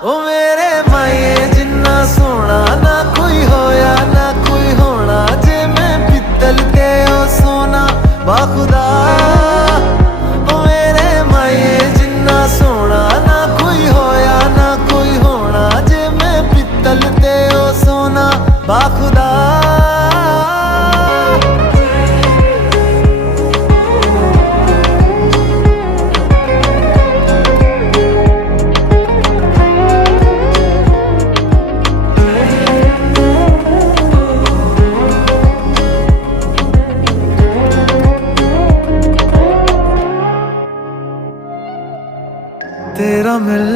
ओ मेरे माए जिन्ना सोना ना कोई होया ना कोई होना, जे मैं पित्तल ते ओ सोना बाखुदा। ओ मेरे माए जिन्ना सोना ना कोई होया ना कोई होना, जे मैं पित्तल ते ओ सोना बाखुदा। तेरा मिल